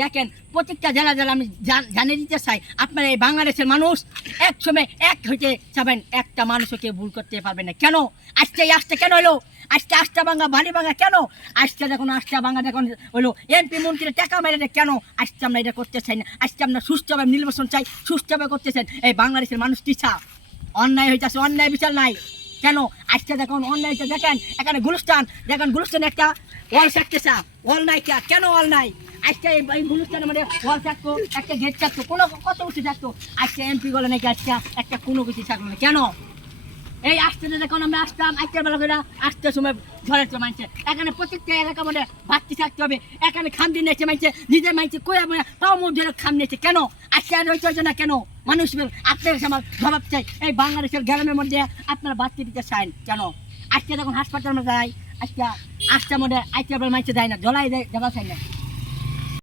দেখেন প্রত্যেকটা জেলা জেলা আমি জানিয়ে দিতে চাই, আপনার এই বাংলাদেশের মানুষ এক সময় এক হইতে চাবেন, একটা মানুষকে ভুল করতে পারবেন না। কেন আজকে কেন হলো? আজকে আস্থা ভাঙা ভারী ভাঙা কেন? আজকে যখন আস্থা ভাঙা যখন হলো এমপি মন্ত্রীর টাকা মেরে কেন? আজকে আমরা এটা করতে চাই না। আজকে আমরা সুস্থভাবে নির্বাচন চাই, সুস্থভাবে করতেছেন। এই বাংলাদেশের মানুষ কি চা? অন্যায় হইতেছে, অন্যায় বিচার নাই কেন? আজকে দেখুন অনলাইনে দেখেন, এখানে গুলিস্তান দেখেন, গুলিস্তানে একটা ওয়াল থাকতেছে, ওয়াল নাই কেন ওয়াল নাই? আজকে এই গুলিস্তানের মধ্যে ওয়াল থাকতো, একটা গেট থাকতো, কোনো কত কিছু থাকতো। আজকে এমপি বলে নাকি আজকে একটা কোনো কিছু থাকলো না কেন? এই আসতে যখন আমরা আসতাম, আজকের বেলা করে আসতে সময় ঝড়ের তো মানছে, এখানে প্রত্যেকটা এলাকার মধ্যে ভাতটি থাকতে হবে। এখানে খাম দিয়ে নিয়েছে মানছে, নিজের মানছে কয়ে তাও মধ্যে খাম নিয়েছে কেন? আজকে আর রয়েছে না কেন? মানুষ আপনার আমার জবাব চাই। এই বাংলাদেশের গ্রামের মধ্যে আপনার বাচ্চা দিতে চান কেন? আজকে যখন হাসপাতালের মধ্যে যায়, আজকে আসতে মধ্যে আজকে মানছে দেয় না, জলাই দেয়, জবা চাই না।